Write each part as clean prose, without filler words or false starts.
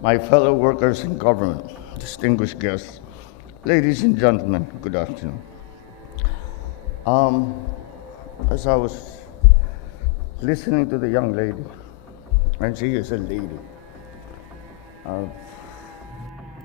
my fellow workers in government, distinguished guests, ladies and gentlemen, good afternoon. As I was listening to the young lady, and she is a lady,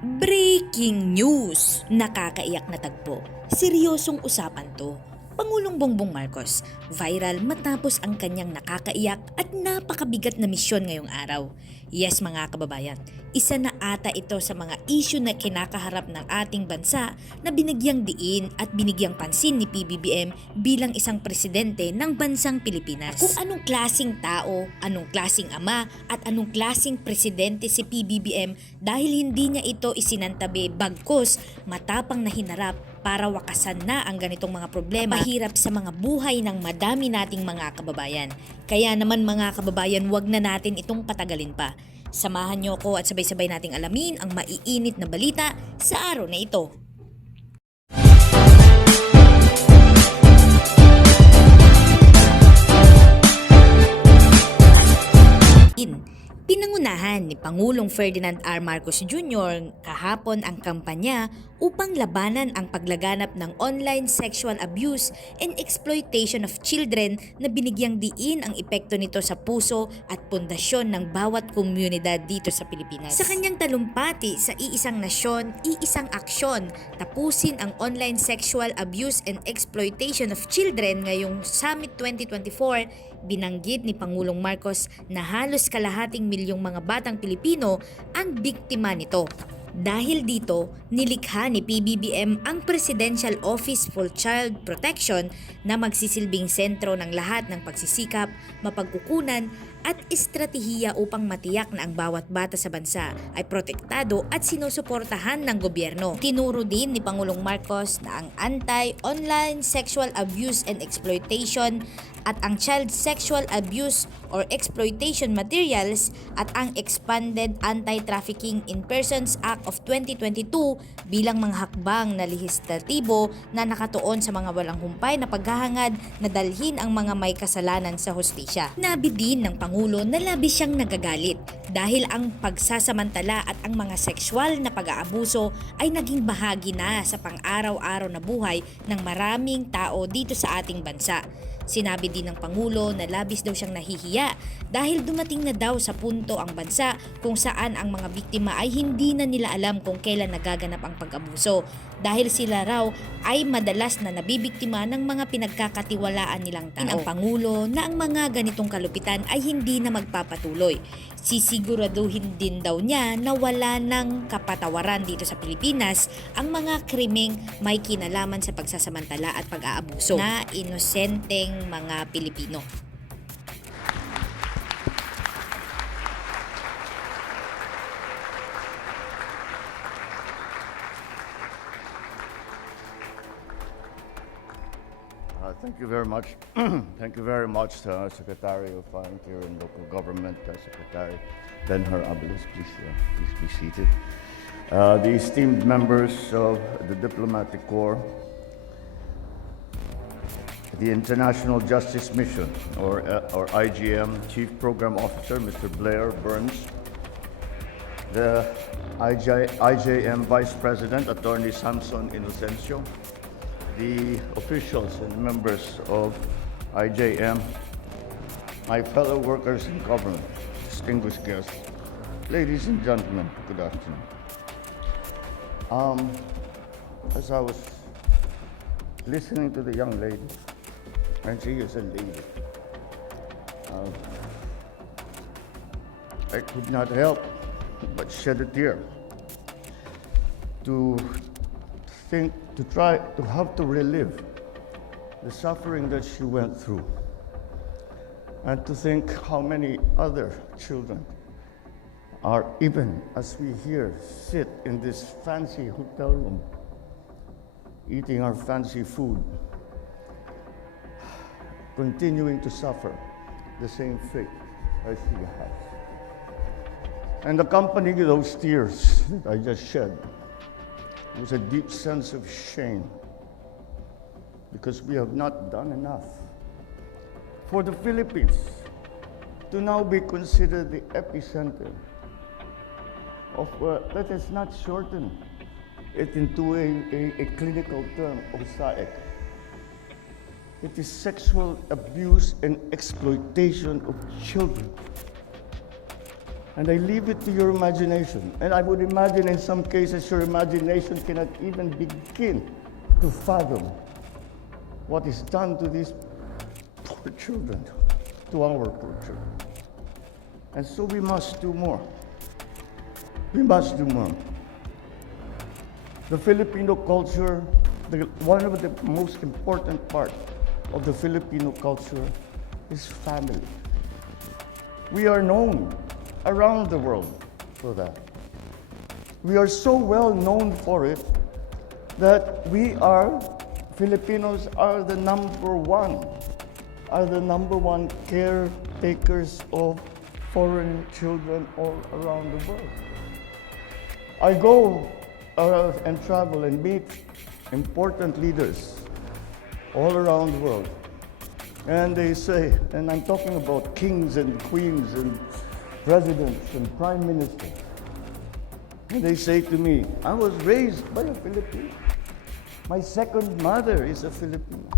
Breaking news! Nakakaiyak na tagpo. Seryosong usapan to. Pangulong Bongbong Marcos, viral matapos ang kanyang nakakaiyak at napakabigat na misyon ngayong araw. Yes mga kababayan, isa na ata ito sa mga issue na kinakaharap ng ating bansa na binigyang diin at binigyang pansin ni Pbbm bilang isang presidente ng bansang Pilipinas. Kung anong klasing tao, anong klasing ama at anong klasing presidente si Pbbm dahil hindi niya ito isinantabi bagkus matapang na hinarap para wakasan na ang ganitong mga problema mahirap sa mga buhay ng madami nating mga kababayan. Kaya naman mga kababayan, wag na natin itong patagalin pa. Samahan niyo ko at sabay-sabay nating alamin ang maiinit na balita sa araw na ito. Pinangunahan ni Pangulong Ferdinand R. Marcos Jr. kahapon ang kampanya upang labanan ang paglaganap ng online sexual abuse and exploitation of children na binigyang diin ang epekto nito sa puso at pundasyon ng bawat komunidad dito sa Pilipinas. Sa kanyang talumpati sa Iisang Nasyon, Iisang Aksyon, tapusin ang online sexual abuse and exploitation of children ngayong Summit 2024, binanggit ni Pangulong Marcos na halos kalahating milyong mga batang Pilipino ang biktima nito. Dahil dito, nilikha ni Pbbm ang Presidential Office for Child Protection na magsisilbing sentro ng lahat ng pagsisikap, mapagkukunan at estratehiya upang matiyak na ang bawat bata sa bansa ay protektado at sinusuportahan ng gobyerno. Tinuro din ni Pangulong Marcos na ang anti-online sexual abuse and exploitation at ang child sexual abuse or exploitation materials at ang expanded Anti-Trafficking in Persons Act of 2022 bilang mga hakbang na lehislatibo na nakatuon sa mga walang humpay na paghahangad na dalhin ang mga may kasalanan sa hustisya. Nabi din ng Pangulo na labis siyang nagagalit dahil ang pagsasamantala at ang mga sexual na pag-aabuso ay naging bahagi na sa pang-araw-araw na buhay ng maraming tao dito sa ating bansa. Sinabi din ng Pangulo na labis daw siyang nahihiya dahil dumating na daw sa punto ang bansa kung saan ang mga biktima ay hindi na nila alam kung kailan nagaganap ang pag-abuso dahil sila raw ay madalas na nabibiktima ng mga pinagkakatiwalaan nilang tao. Ang Pangulo na ang mga ganitong kalupitan ay hindi na magpapatuloy. Sisiguraduhin din daw niya na wala ng kapatawaran dito sa Pilipinas ang mga krimeng may kinalaman sa pagsasamantala at pag-aabuso na inosenteng mga Pilipino. Thank you very much. Thank you very much to our Secretary of Interior and Local Government, Secretary Sec.Abalos. Please be seated. The esteemed members of the Diplomatic Corps, the International Justice Mission, or IGM, Chief Program Officer, Mr. Blair Burns, the IJM Vice President, Attorney Samson Inocencio, the officials and members of IJM, my fellow workers in government, distinguished guests, ladies and gentlemen, good afternoon. As I was listening to the young lady, and she is a lady, I could not help but shed a tear to have to relive the suffering that she went through, and to think how many other children are, even as we here sit in this fancy hotel room, eating our fancy food, continuing to suffer the same fate as she has. And accompanying those tears that I just shed was a deep sense of shame, because we have not done enough for the Philippines to now be considered the epicenter let us not shorten it into a clinical term, OSAIC. It is sexual abuse and exploitation of children. And I leave it to your imagination. And I would imagine in some cases your imagination cannot even begin to fathom what is done to these poor children, to our poor children. And so we must do more. We must do more. The Filipino culture, one of the most important parts of the Filipino culture is family. We are known around the world for that. We are so well known for it that Filipinos are the number one caretakers of foreign children all around the world. I go and travel and meet important leaders all around the world. And they say, and I'm talking about kings and queens and presidents and prime ministers. And they say to me, I was raised by a Filipino. My second mother is a Filipino.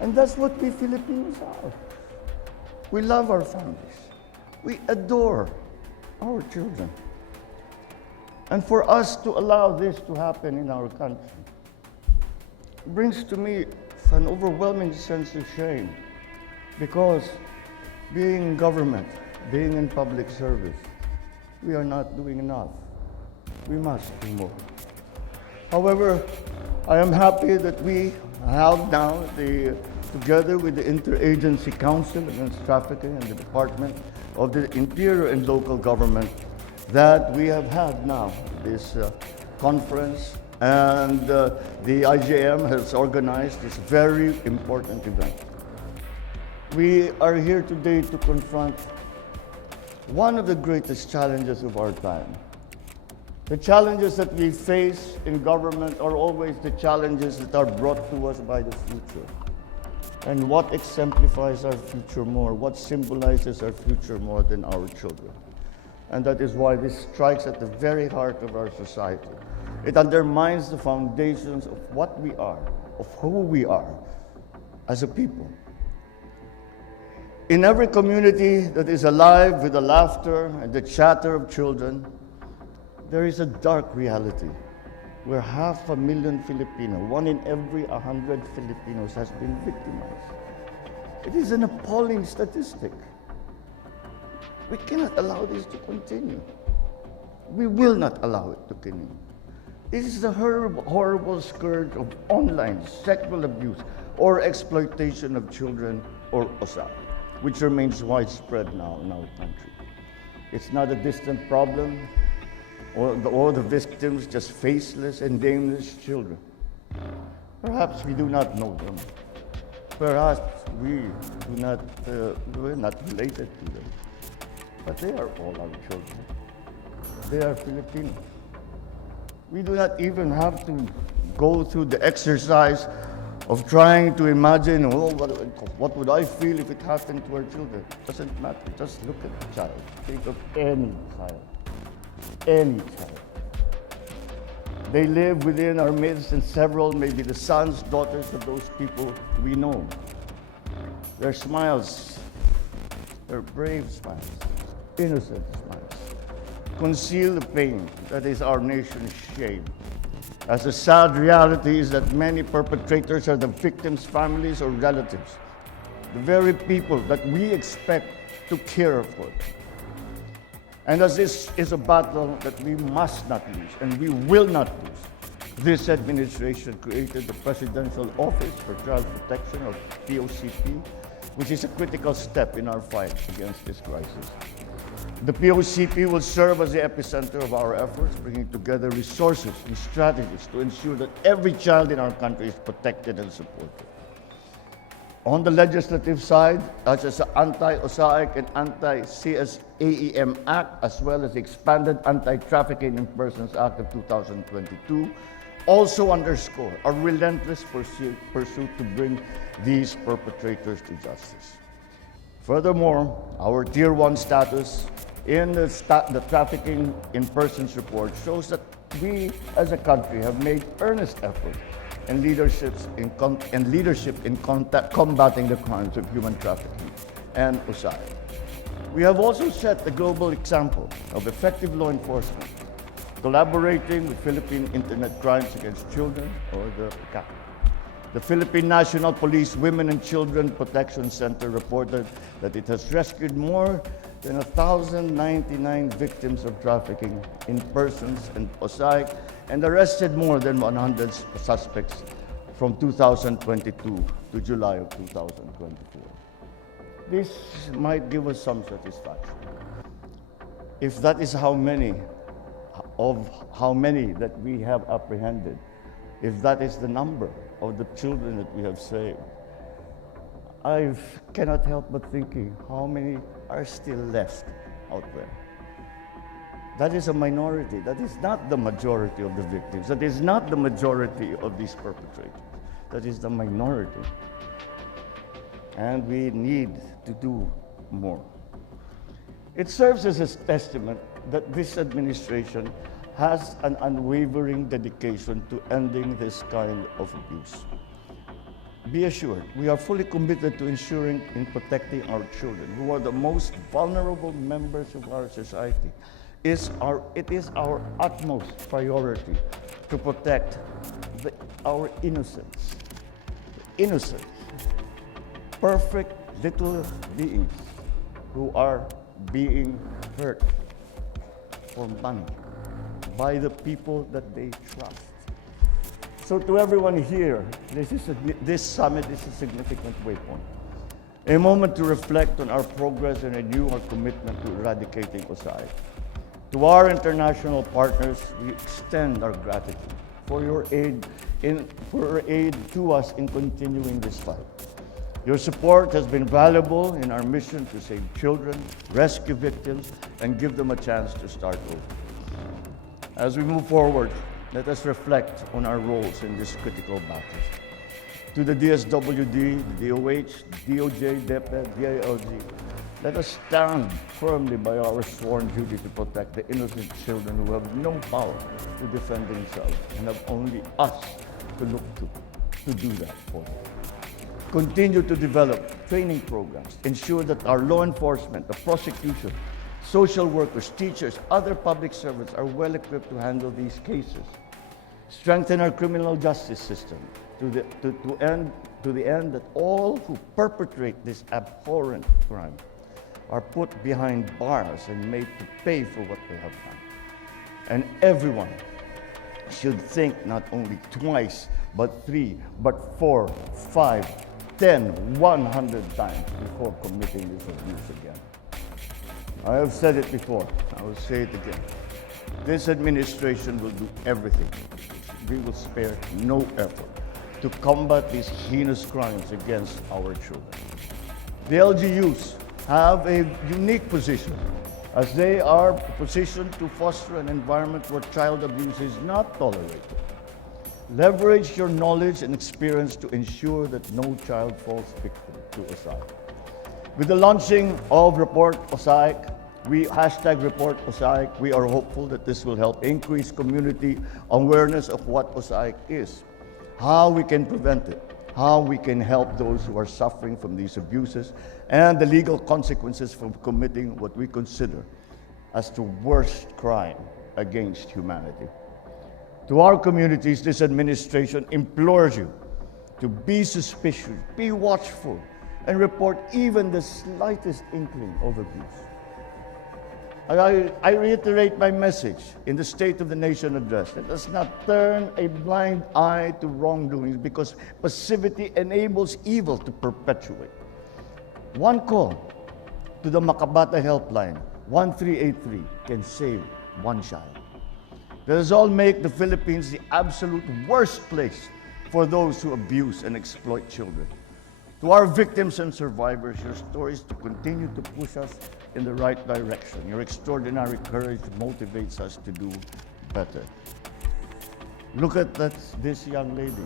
And that's what we Filipinos are. We love our families. We adore our children. And for us to allow this to happen in our country brings to me an overwhelming sense of shame, because being in government, being in public service, we are not doing enough. We must do more. However, I am happy that we have now, together with the Interagency Council Against Trafficking and the Department of the Interior and Local Government, that we have had now this conference, and the IJM has organized this very important event. We are here today to confront one of the greatest challenges of our time. The challenges that we face in government are always the challenges that are brought to us by the future. And what exemplifies our future more, what symbolizes our future more than our children? And that is why this strikes at the very heart of our society. It undermines the foundations of what we are, of who we are as a people. In every community that is alive with the laughter and the chatter of children, there is a dark reality where 500,000 Filipinos, 1 in every 100 Filipinos, has been victimized. It is an appalling statistic. We cannot allow this to continue. We will not allow it to continue. This is the horrible scourge of online sexual abuse or exploitation of children, or OSA, which remains widespread now in our country. It's not a distant problem, or the victims just faceless and nameless children. Perhaps we do not know them. Perhaps we're not related to them. But they are all our children. They are Filipinos. We do not even have to go through the exercise of trying to imagine, what would I feel if it happened to our children? It doesn't matter. Just look at the child. Think of any child. Any child. They live within our midst, and several may be the sons, daughters of those people we know. Their smiles, their brave smiles, innocent smiles, conceal the pain that is our nation's shame. As the sad reality is that many perpetrators are the victims' families or relatives, the very people that we expect to care for. And as this is a battle that we must not lose, and we will not lose, this administration created the Presidential Office for Child Protection, or POCP, which is a critical step in our fight against this crisis. The POCP will serve as the epicenter of our efforts, bringing together resources and strategies to ensure that every child in our country is protected and supported. On the legislative side, such as the Anti-OSAIC and Anti-CSAEM Act, as well as the expanded Anti-Trafficking in Persons Act of 2022, also underscore a relentless pursuit to bring these perpetrators to justice. Furthermore, our Tier 1 status in the trafficking in persons report shows that we as a country have made earnest efforts and leadership in combating the crimes of human trafficking and USAID. We have also set the global example of effective law enforcement, collaborating with Philippine Internet Crimes Against Children, or the PCAC. The Philippine National Police Women and Children Protection Center reported that it has rescued more than 1,099 victims of trafficking in persons and USAID, and arrested more than 100 suspects from 2022 to July of 2024. This might give us some satisfaction. If that is how many that we have apprehended, if that is the number of the children that we have saved, I cannot help but thinking how many are still left out there. That is a minority. That is not the majority of the victims. That is not the majority of these perpetrators. That is the minority. And we need to do more. It serves as a testament that this administration has an unwavering dedication to ending this kind of abuse. Be assured, we are fully committed to ensuring and protecting our children, who are the most vulnerable members of our society. It is our utmost priority to protect our innocents, perfect little beings who are being hurt for money by the people that they trust. So to everyone here, this summit is a significant waypoint. A moment to reflect on our progress and renew our commitment to eradicating USAID. To our international partners, we extend our gratitude for your aid to us in continuing this fight. Your support has been valuable in our mission to save children, rescue victims, and give them a chance to start over. As we move forward, let us reflect on our roles in this critical battle. To the DSWD, the DOH, DOJ, DepEd, DILG, let us stand firmly by our sworn duty to protect the innocent children who have no power to defend themselves and have only us to look to do that for them. Continue to develop training programs, ensure that our law enforcement, the prosecution, social workers, teachers, other public servants are well equipped to handle these cases. Strengthen our criminal justice system to the end that all who perpetrate this abhorrent crime are put behind bars and made to pay for what they have done. And everyone should think not only twice, but 3, but 4, 5, 10, 100 times before committing this abuse again. I have said it before, I will say it again. This administration will do everything. We will spare no effort to combat these heinous crimes against our children. The LGUs have a unique position as they are positioned to foster an environment where child abuse is not tolerated. Leverage your knowledge and experience to ensure that no child falls victim to USAID. With the launching of Report USAID, #Report USAID, we are hopeful that this will help increase community awareness of what USAID is, how we can prevent it, how we can help those who are suffering from these abuses, and the legal consequences from committing what we consider as the worst crime against humanity. To our communities, this administration implores you to be suspicious, be watchful, and report even the slightest inkling of abuse. I reiterate my message in the State of the Nation address. Let us not turn a blind eye to wrongdoings, because passivity enables evil to perpetuate. One call to the Makabata Helpline, 1383, can save one child. Let us all make the Philippines the absolute worst place for those who abuse and exploit children. To our victims and survivors, your stories to continue to push us in the right direction. Your extraordinary courage motivates us to do better. Look at this young lady,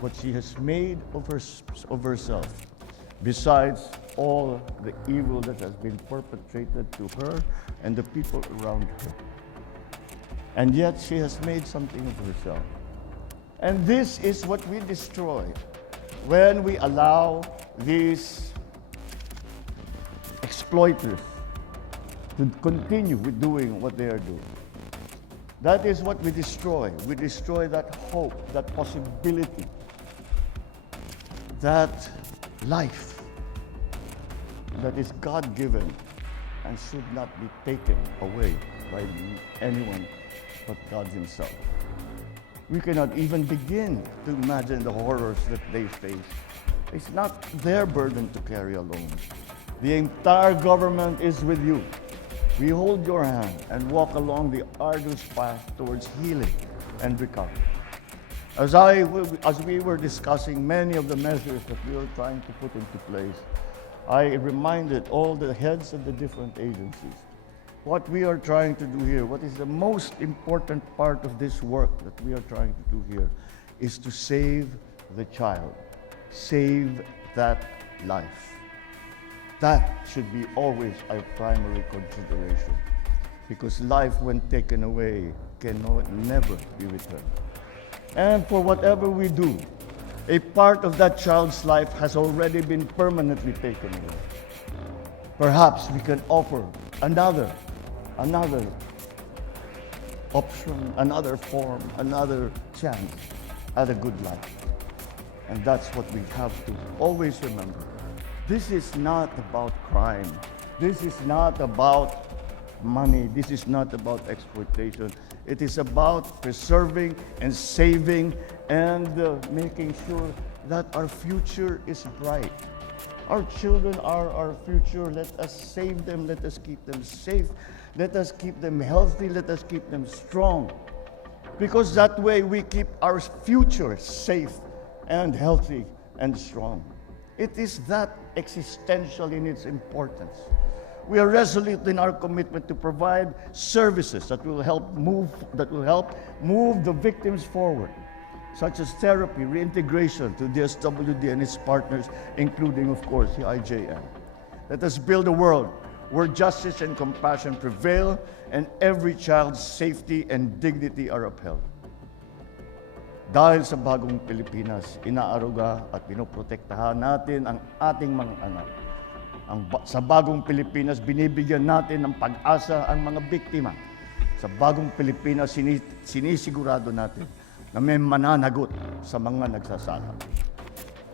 what she has made of herself, besides all the evil that has been perpetrated to her and the people around her. And yet she has made something of herself. And this is what we destroy when we allow these exploiters to continue with doing what they are doing. That is what we destroy. We destroy that hope, that possibility, that life that is God-given and should not be taken away by anyone but God Himself. We cannot even begin to imagine the horrors that they face. It's not their burden to carry alone. The entire government is with you. We hold your hand and walk along the arduous path towards healing and recovery. As we were discussing many of the measures that we were trying to put into place, I reminded all the heads of the different agencies what we are trying to do here, what is the most important part of this work that we are trying to do here, is to save the child, save that life. That should be always our primary consideration, because life, when taken away, never be returned. And for whatever we do, a part of that child's life has already been permanently taken away. Perhaps we can offer another option, another form, another chance at a good life. And that's what we have to always remember. This is not about crime. This is not about money. This is not about exploitation. It is about preserving and saving and making sure that our future is bright. Our children are our future. Let us save them. Let us keep them safe. Let us keep them healthy. Let us keep them strong. Because that way we keep our future safe and healthy and strong. It is that existential in its importance. We are resolute in our commitment to provide services that will help move the victims forward, such as therapy, reintegration to the SWD and its partners, including, of course, the IJM. Let us build a world where justice and compassion prevail and every child's safety and dignity are upheld. Dahil sa bagong Pilipinas, inaaruga at pinoprotektahan natin ang ating mga anak. Sa bagong Pilipinas, binibigyan natin ng pag-asa ang mga biktima. Sa bagong Pilipinas, sinisigurado natin na may mananagot sa mga nagsasala.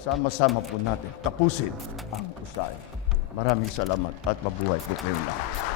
Sama-sama po natin tapusin ang usay. Maraming salamat at mabuhay po kayong lahat.